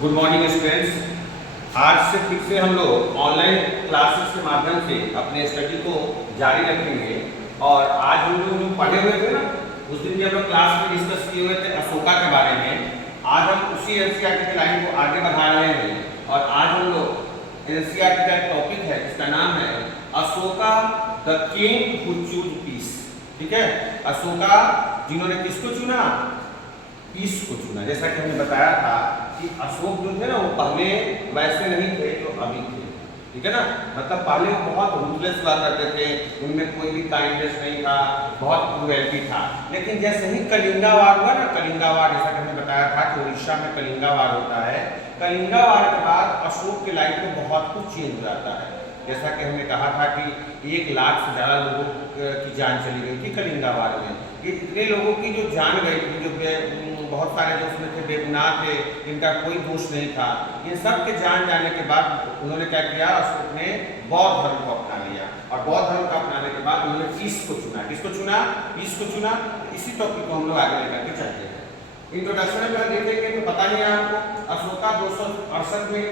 Good morning students. आज से फिर से हम लोग ऑनलाइन क्लासेस के माध्यम से अपने स्टडी को जारी रखेंगे। और आज हम लोग जो पढ़े हुए थे ना, उस दिन भी हम लोग क्लास में डिस्कस किए हुए थे अशोका के बारे में। आज हम उसी एनसीईआरटी की लाइन को आगे बढ़ा रहे हैं और आज हम लोग एनसीईआरटी का एक टॉपिक है जिसका नाम है Ashoka the king who choose peace. ठीक है, अशोका जिन्होंने किसको चुना? पीस को चुना। जैसा कि हमने बताया था कि अशोक जो थे ना, वो पहले वैसे नहीं थे जो अभी थे। ठीक है ना, मतलब पहले वो बहुत रूथलेस हुआ करते थे, उनमें कोई भी काइंडनेस नहीं था, बहुत क्रूएल्टी था। लेकिन जैसे ही कलिंगा वार हुआ ना, कलिंगा वार जैसा कि हमने बताया था कि उड़ीसा में कलिंगा वार होता है। कलिंगा वार के बाद अशोक की लाइफ में बहुत कुछ चेंज हो जाता है। जैसा कि हमने कहा था कि 1 लाख से ज़्यादा लोगों की जान चली गई थी कलिंगा वार में। ये इतने लोगों की जो जान गई थी, जो बहुत सारे जो उसमें थे बेगुनाह थे, इनका कोई दोष नहीं था, इन सब के जान जाने के बाद उन्होंने क्या किया? अशोक ने बौद्ध धर्म को अपना लिया और बौद्ध धर्म को अपनाने के बाद उन्होंने पीस को चुना। किसको चुना? पीस को चुना। इसी टॉपिक को हम लोग आगे लेकर के चलते हैं। इंट्रोडक्शन में पहले देखेंगे तो पता नहीं है आपको, अशोका 268 में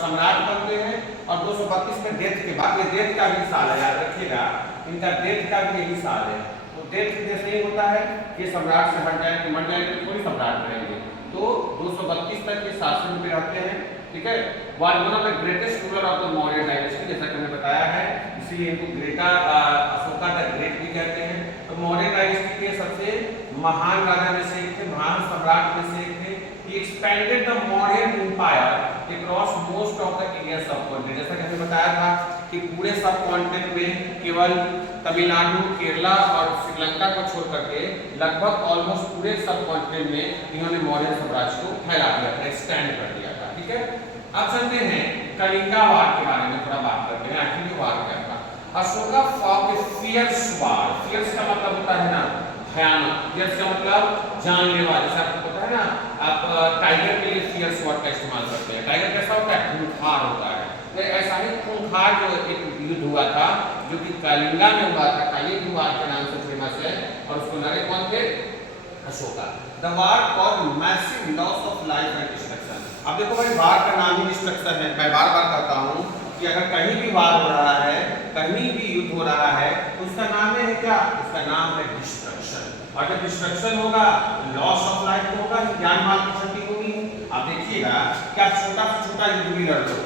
सम्राट बनते हैं और 232 में डेथ के बाद, ये डेथ का भी साल है, याद रखिएगा, इनका डेथ का भी यही साल है। तो डेथ जैसे ही होता है कि सम्राट से हट जाएंगे, मर जाएंगे, थोड़ी सम्राट रहेंगे। तो 232 तक ये शासन में रहते हैं। ठीक है, one of the greatest ruler of the Maurya dynasty, जैसा कि हमने बताया है, इसीलिए इनको ग्रेटा अशोका द ग्रेट भी कहते हैं। तो मौर्य डायनेस्टी के सबसे महान राजा में से एक थे, महान सम्राट में से एक थे। He expanded the Mauryan Empire across most of the Indian subcontinent। जैसा कि हमने बताया था कि पूरे सब कॉन्टिनेंट में केवल तमिलनाडु, केरला और श्रीलंका को छोड़ करके लगभग ऑलमोस्ट पूरे सब कॉन्टिनेंट में इन्होंने मौर्य साम्राज्य को फैला दिया था, एक्सटेंड कर दिया था। ठीक है, अब चलते हैं कलिंगा वार के बारे में थोड़ा बात करते हैं। आखिर ये वार क्या था? Ashoka fought a fierce war. Fierce का मतलब होता है ना भयानक, फियर्स का मतलब जानलेवा। जैसे आपको पता है ना, आप टाइगर के लिए फियर्स वर्ड का इस्तेमाल करते हैं। टाइगर कैसा होता है? खूंखार होता है। तो ऐसा ही खूंखार जो एक युद्ध हुआ था, जो कि कलिंगा में हुआ था, कलिंग वार के नाम से फेमस है, और उसको लड़े कौन थे? Ashoka. The war caused massive loss of life and destruction. अब देखो भाई, वार का नाम ही डिस्ट्रक्शन है। मैं बार बार कहता हूँ कि अगर कहीं भी वार हो रहा है, कहीं भी युद्ध हो रहा है, तो उसका नाम है क्या? उसका नाम है डिस्ट्रक्शन। और जब डिस्ट्रक्शन होगा, लॉस ऑफ लाइफ होगा, जान माल की क्षति होगी। आप देखिएगा कि आप छोटा से छोटा युद्ध भी लड़ लो,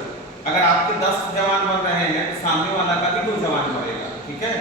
अगर आपके 10 जवान मर रहे हैं तो सामने वाला का भी 2 जवान मरेगा। ठीक है,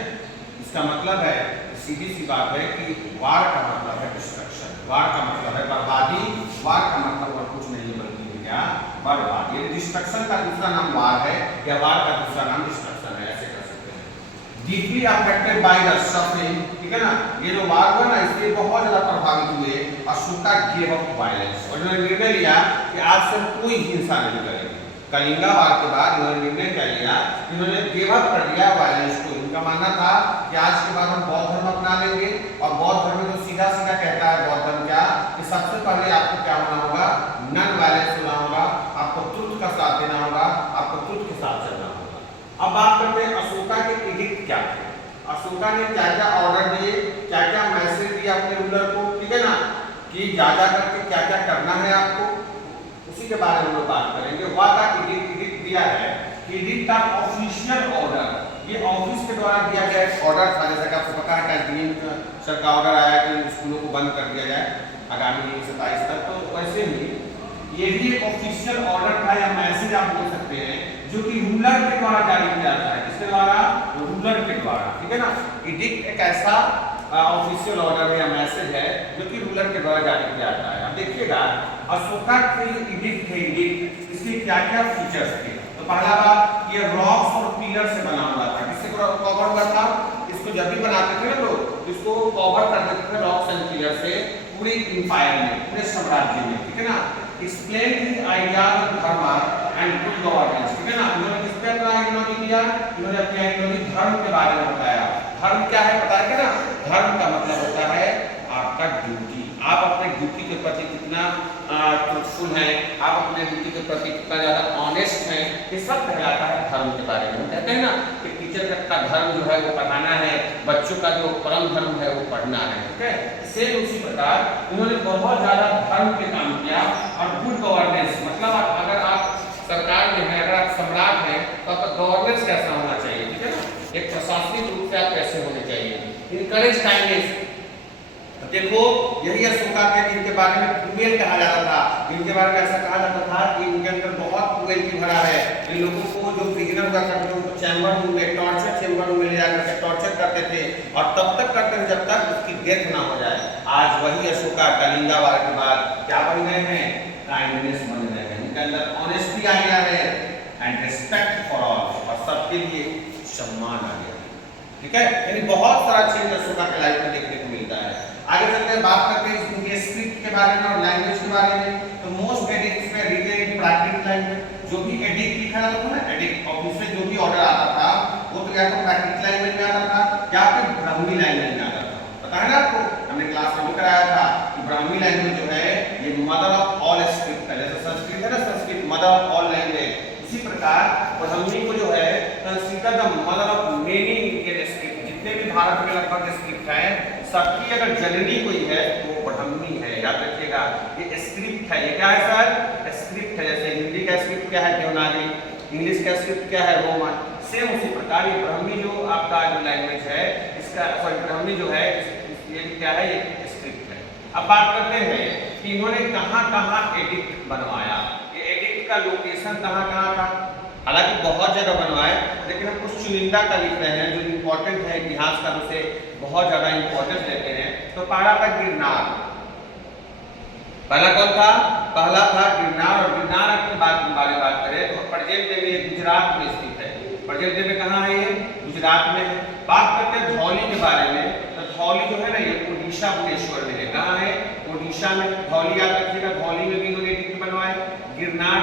इसका मतलब है, सीधी सी बात है कि वार का मतलब है डिस्ट्रक्शन, वार का मतलब है बर्बादी, वार का मतलब और कुछ नहीं बल्कि क्या? बर्बादी। डिस्ट्रक्शन का दूसरा नाम वार है, या वार का दूसरा नाम डिस्ट्रक्शन है, ऐसे कर सकते हैं। Deeply affected by the suffering. ठीक है ना, ये जो वार हुआ ना, इससे बहुत ज्यादा प्रभावित हुए। अशोका गिव अप वायलेंस, और इन्होंने निर्णय लिया कि आज से कोई हिंसा नहीं करेंगे। कलिंगा वार के बाद इन्होंने निर्णय क्या लिया? इन्होंने गिव अप कर दिया वायलेंस को। इनका मानना था कि आज के बाद हम बौद्ध धर्म अपना लेंगे, और बौद्ध धर्म जो सीधा सीधा कहता है, बौद्ध धर्म क्या, कि सबसे पहले आपको क्या होना होगा? नॉन वायलेंस होना होगा, आपको ट्रुथ का साथ देना होगा, आपको ट्रुथ के साथ चलना होगा। अब बात करते हैं अशोका के एडिक्ट क्या थे। अशोका ने क्या क्या ऑर्डर दिए, क्या क्या मैसेज दिया अपने रूलर को, ठीक है ना, कि जा जा करके क्या क्या करना है आपको, उसी के बारे में हम लोग बात करेंगे। वह का एडिक्ट दिया है, एडिक्ट का ऑफिशियल ऑर्डर, ये ऑफिस के द्वारा दिया गया एक ऑर्डर था। जैसा कि आपको पता है कि डीएम सर का ऑर्डर आया कि स्कूलों को बंद कर दिया जाए आगामी 27 तक, तो वैसे ही ये भी एक ऑफिशियल ऑर्डर था या मैसेज आप बोल सकते हैं, जो कि रूलर के द्वारा जारी किया जाता है। किसके द्वारा? रूलर के द्वारा। ठीक है ना, एडिक्ट एक ऐसा ऑफिशियल ऑर्डर है या मैसेज है जो कि रूलर के द्वारा जारी किया जाता है। अब देखिएगा अशोका के एडिक्ट थे, एडिक्ट इसके क्या क्या फीचर्स थे। तो पहला बात, ये रॉक्स और पिलर से बना हुआ था। किससे कवर हुआ था? इसको जब भी बनाते थे ना लोग, इसको कवर कर देते थे रॉक्स एंड पिलर से, पूरे इंपायर में, पूरे साम्राज्य में। ठीक है ना, एक्सप्लेन द आइडियाज ऑफ धर्म एंड गुड गवर्नेंस। ठीक है ना, इन्होंने किस पे अपना आइडियोलॉजी दिया? इन्होंने अपनी आइडियोलॉजी धर्म के बारे में बताया। धर्म क्या है पता है क्या ना? धर्म का मतलब होता है आपका ड्यूटी। आप अपने ड्यूटी के प्रति कितना ट्रूथफुल हैं, आप अपने ड्यूटी के प्रति कितना ज़्यादा ऑनेस्ट हैं, ये सब कहलाता है धर्म के बारे में। हम कहते हैं ना कि टीचर का धर्म जो है वो पढ़ाना है, बच्चों का जो परम धर्म है वो पढ़ना है। ठीक है, सेम उसी प्रकार इन्होंने बहुत ज़्यादा धर्म पे काम किया। और गुड गवर्नेंस मतलब टाइमलेस टाइमलेस। देखो यही अशोका के जिनके बारे में क्रूएल कहा जाता था, इनके बारे में ऐसा कहा जाता था कि इनके अंदर बहुत क्रूएल्टी भरा है। इन लोगों को जो प्रिजनर हुआ करते थे उनको चैम्बर रूम में, टॉर्चर चैम्बर रूम में ले जाकर के टॉर्चर करते थे और तब तक करते थे जब तक उसकी डेथ ना हो जाए। आज वही अशोका कलिंगा वार के बाद क्या बन गए हैं, काइंडनेस बन गए हैं। इनके अंदर ऑनेस्टी आ गया है एंड रिस्पेक्ट फॉर ऑल, और सबके लिए सम्मान आ गया। ठीक है, यानी बहुत सारा चीज अशोका के लाइफ में देखने को मिलता है। आगे चलते हैं, बात करते हैं इनके स्क्रिप्ट के बारे में और लैंग्वेज के बारे में। तो मोस्ट एडिक्ट्स में रिटेन इन प्राकृतिक लैंग्वेज, जो भी एडिक्ट लिखा जाता था ना, एडिक्ट ऑफिस में जो भी ऑर्डर आता था वो तो या तो प्राकृतिक लैंग्वेज में आता था या फिर ब्राह्मी लैंग्वेज में आता था। पता है ना आपको, हमने क्लास में भी कराया था कि ब्राह्मी लैंग्वेज जो है ये मदर ऑफ ऑल स्क्रिप्ट है। जैसे संस्कृत है ना, Sanskrit mother of all language, इसी प्रकार ब्राह्मी को जो है consider the mother of many Indian script. जितने भी भारत में लगभग स्क्रिप्ट है सबकी अगर जननी कोई है तो ब्राह्मी है, याद रखिएगा। ये स्क्रिप्ट है, ये क्या है सर, स्क्रिप्ट है। जैसे हिंदी का स्क्रिप्ट क्या है, देवनागरी, इंग्लिश का स्क्रिप्ट क्या है, रोमन, सेम उसी प्रकार ये ब्राह्मी जो आपका जो लैंग्वेज है इसका, सॉरी ब्राह्मी जो है ये क्या है, ये स्क्रिप्ट है। अब बात करते हैं कि इन्होंने कहाँ कहाँ एडिक्ट बनवाया, ये एडिक्ट का लोकेशन कहाँ कहाँ था। हालांकि बहुत जगह बनवाए, लेकिन हम कुछ चुनिंदा का लिख रहे हैं जो इम्पोर्टेंट है, इतिहास का उसे बहुत ज्यादा इंपॉर्टेंस देते हैं। तो पहला था गिरनार, पहला कौन था, पहला था गिरनार। और गिरनार के बारे में बात करें तो प्रेजेंट डे में गुजरात में स्थित है। प्रेजेंट डे में कहाँ है, ये गुजरात में है। बात करते हैं धौली के बारे में, तो धौली जो है ना ये ओडिशा भुवनेश्वर में है। कहाँ है, ओडिशा में। धौली याद रखिएगा, धौली में भी इन्होंने एडिक्ट बनवाए। गिरनार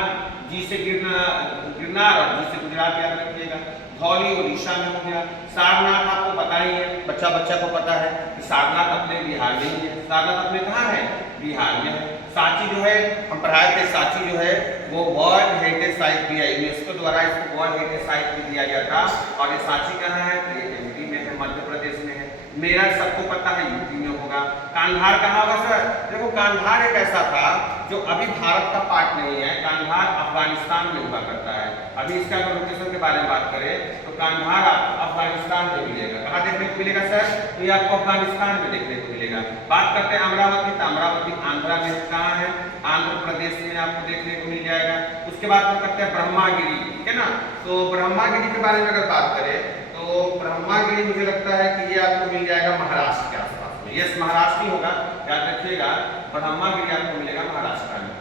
जी से गिरनार और जी से गुजरात याद रखिएगा। धौली ओडिशा में हो गया। सारनाथ आपको पता ही है, बच्चा बच्चा को पता है कि सारनाथ अपने बिहार में ही है। सारनाथ अपने कहाँ है, बिहार में है। सांची जो है हम पढ़ाए थे, सांची जो है वो वर्ल्ड हेरिटेज साइट भी है, यूनेस्को द्वारा इसको वर्ल्ड हेरिटेज साइट भी दिया गया था। और ये सांची कहाँ है, तो ये एमपी में है, मध्य प्रदेश में है। मेरठ सबको पता है यूपी में होगा। कांधार कहाँ होगा सर, देखो कांधार एक ऐसा था जो अभी भारत का पार्ट नहीं है, कांधार अफगानिस्तान में हुआ करता है। अभी इसका अगर लोकेशन के बारे में बात करें तो कांधार आपको अफगानिस्तान में मिलेगा। कहाँ देखने को मिलेगा सर, तो ये आपको अफगानिस्तान में देखने को मिलेगा। बात करते हैं अमरावती, तो अमरावती आंध्रा में कहाँ है, आंध्र प्रदेश में आपको देखने को मिल जाएगा। उसके बाद हम करते हैं ब्रह्मागिरी, ठीक है ना। तो ब्रह्मागिरी के बारे में अगर बात करें तो ब्रह्मागिरी मुझे लगता है कि ये आपको मिल जाएगा महाराष्ट्र के आसपास में। यस, महाराष्ट्र ही होगा, याद रखिएगा। ब्रह्मागिरी आपको मिलेगा महाराष्ट्र में।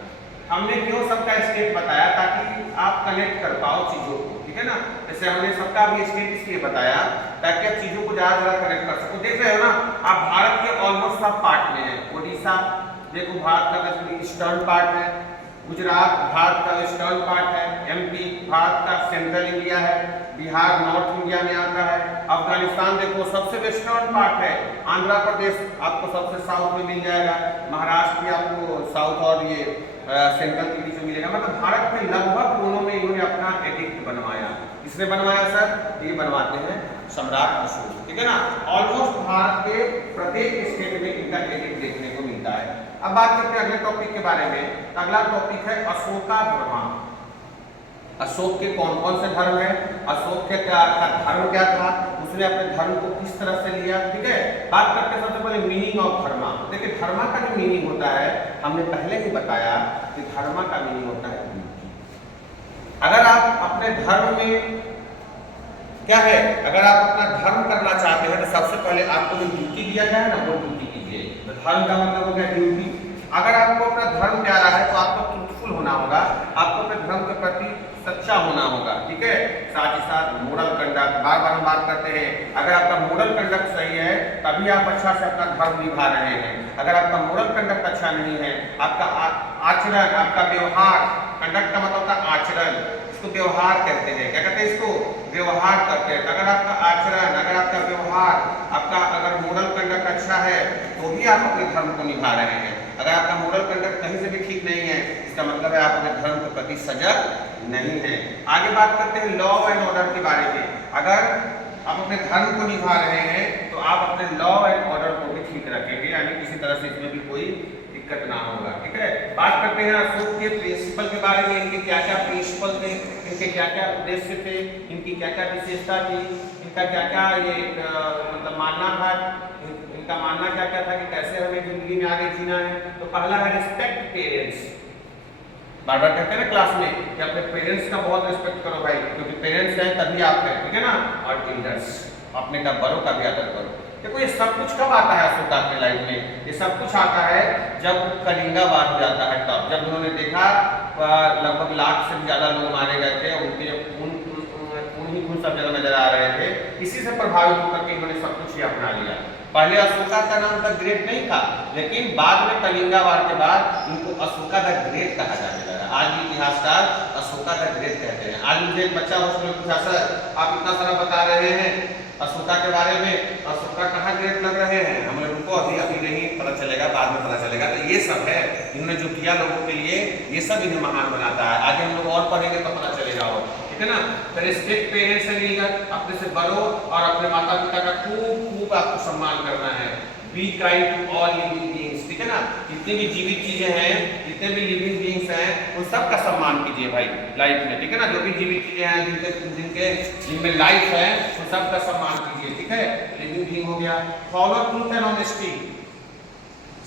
हमने क्यों सबका स्टेट बताया, ताकि आप कनेक्ट कर पाओ चीजों को, ठीक है ना। जैसे हमने सबका भी स्टेट इसलिए बताया ताकि आप चीजों को ज्यादा कनेक्ट कर सको। देख रहे हो ना आप, भारत के ऑलमोस्ट सब पार्ट में है। ओडिशा देखो भारत का ईस्टर्न पार्ट है, गुजरात भारत का ईस्टर्न पार्ट है, एमपी भारत का सेंट्रल इंडिया है, बिहार नॉर्थ इंडिया में आता है, अफगानिस्तान देखो सबसे वेस्टर्न पार्ट है, आंध्र प्रदेश आपको सबसे साउथ में मिल जाएगा, महाराष्ट्र भी आपको साउथ और ये सेंट्रल के बीच में मिलेगा। मतलब भारत के लगभग कोनों में इन्होंने अपना एडिक्ट बनवाया। किसने बनवाया सर, ये बनवाते हैं सम्राट अशोक, ठीक है ना। ऑलमोस्ट भारत के प्रत्येक स्टेट में इनका एडिक्ट देखने को मिलता है। अब बात करते हैं अगले टॉपिक के बारे में। अगला टॉपिक है अशोका धर्म। अशोक के कौन कौन से धर्म है, अशोक के क्या धर्म क्या था, उसने अपने धर्म को किस तरह से लिया, ठीक है। बात करते हैं सबसे पहले मीनिंग ऑफ धर्मा। देखिए धर्मा का जो मीनिंग होता है हमने पहले ही बताया कि धर्मा का मीनिंग होता है ड्यूटी। अगर आप अपने धर्म में क्या है, अगर आप अपना धर्म करना चाहते हैं तो सबसे पहले आपको जो ड्यूटी दिया जाए ना वो ड्यूटी कीजिए। तो धर्म का मतलब हो गया ड्यूटी। अगर आपको अपना धर्म प्यारा है तो आपको ट्रूथफुल होना होगा, आपको अपने धर्म के प्रति सच्चा होना होगा, ठीक है। साथ ही साथ मोरल कंडक्ट, बार बार हम बात करते हैं, अगर आपका मोरल कंडक्ट सही है तभी आप अच्छा से अपना धर्म निभा रहे हैं। अगर आपका मोरल कंडक्ट अच्छा नहीं है, आपका आचरण, आपका व्यवहार, कंडक्ट का मतलब होता है आचरण, इसको व्यवहार कहते हैं। क्या कहते हैं इसको, व्यवहार करते हैं। अगर आपका आचरण, अगर आपका व्यवहार, आपका अगर मोरल कंडक्ट अच्छा है तो भी आप अपने धर्म को निभा रहे हैं। अगर आपका मोरल कंडक्ट कहीं से भी ठीक नहीं है इसका मतलब है आप अपने धर्म के प्रति सजग नहीं है। आगे बात करते हैं लॉ एंड ऑर्डर के बारे में। अगर आप अपने धर्म को निभा रहे हैं तो आप अपने लॉ एंड ऑर्डर को भी ठीक रखेंगे, यानी किसी तरह से इसमें भी कोई दिक्कत ना होगा, ठीक है। बात करते हैं अशोक के प्रिंसिपल के बारे में, इनके क्या क्या प्रिंसिपल थे, इनके क्या क्या उद्देश्य थे, इनकी क्या क्या विशेषता थी, इनका क्या क्या ये मतलब मानना था, इनका मानना क्या क्या था कि कैसे हमें जिंदगी में आगे जीना है। तो पहला है रिस्पेक्ट पेरेंट्स। बार बार कहते हैं ना क्लास में कि अपने पेरेंट्स का बहुत रिस्पेक्ट करो भाई, क्योंकि पेरेंट्स हैं तभी आप हैं, ठीक है ना। और एल्डर्स, अपने का बड़ों का भी आदर करो। देखो ये सब कुछ कब आता है अशोका की लाइफ में? ये सब कुछ आता है जब कलिंगा वार हो जाता है, तब जब उन्होंने देखा लगभग 1 लाख से भी ज्यादा लोग मारे गए थे, उनके खून सब जगह नजर आ रहे थे। इसी से प्रभावित होकर के इन्होंने सब कुछ ही अपना लिया। पहले अशोका का नाम द ग्रेट नहीं था, लेकिन बाद में कलिंगा वार के बाद इनको अशोका द ग्रेट कहा जाने लगा। आज भी इतिहासकार अशोका द ग्रेट कहते हैं। आज मुझे एक बच्चा उसमें पूछा, सर आप इतना सारा बता रहे हैं अशोका के बारे में, अशोका कहाँ ग्रेट लग रहे हैं? हम लोगों को अभी नहीं पता चलेगा, बाद में पता चलेगा। तो ये सब है इन्होंने जो किया लोगों के लिए, ये सब इन्हें महान बनाता है। आगे हम लोग और पढ़ेंगे तो पता चलेगा और, ठीक है ना। तो रिस्पेक्ट पेरेंट्स से अपने से बड़ों और अपने माता पिता का खूब आपको सम्मान करना है। Be kind to all living beings, ठीक है ना। जितनी भी जीवित चीजें हैं, जितने भी लिविंग बीइंग्स हैं, उन सब का सम्मान कीजिए भाई लाइफ में, ठीक है ना। जो भी जीवित चीजें हैं, जिनमें लाइफ है, उन सब का सम्मान कीजिए, ठीक है। लिविंग बीइंग हो गया। फॉलो ट्रूथ एंड ऑनेस्टी,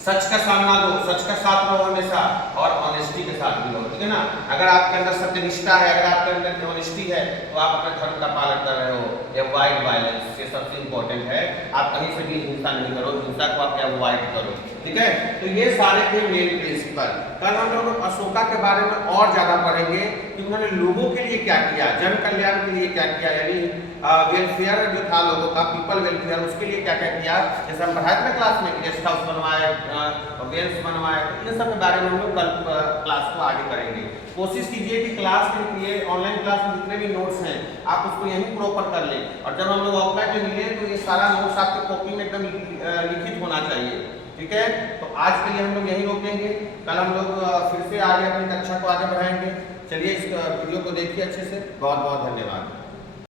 सच का सामना दो, सच का साथ रहो हमेशा, और ऑनेस्टी के साथ भी रहो, ठीक है ना। अगर आपके अंदर सत्यनिष्ठा है, अगर आपके अंदर ऑनेस्टी है, तो आप अपने धर्म का पालन कर रहे हो। अवॉइड वायलेंस, ये सबसे इंपॉर्टेंट है। आप कहीं से भी हिंसा नहीं करो, हिंसा को आप अवॉइड करो, ठीक है। तो ये सारे थे मेन प्रिंसिपल। कल हम लोग अशोका के बारे में और ज्यादा पढ़ेंगे कि उन्होंने लोगों के लिए क्या किया, जन कल्याण के लिए क्या किया, यानी वेलफेयर जो था लोगों का, पीपल वेलफेयर, उसके लिए क्या क्या किया। जैसे हम पढ़ाए थे क्लास में, गेस्ट हाउस बनवाए, वेल्स बनवाए, इन सब के बारे में हम लोग कल क्लास को आगे करेंगे। कोशिश कीजिए कि क्लास के लिए ऑनलाइन क्लास में जितने भी नोट्स हैं आप उसको यहीं प्रॉपर कर लें, और जब हम लोग ऑफलाइन में मिले तो ये सारा नोट्स आपकी कॉपी में एकदम लिखित होना चाहिए, ठीक है। तो आज के लिए हम लोग यहीं रोकेंगे, कल हम लोग फिर से आगे अपनी कक्षा को आगे बढ़ाएंगे। चलिए इस वीडियो को देखिए अच्छे से। बहुत बहुत धन्यवाद।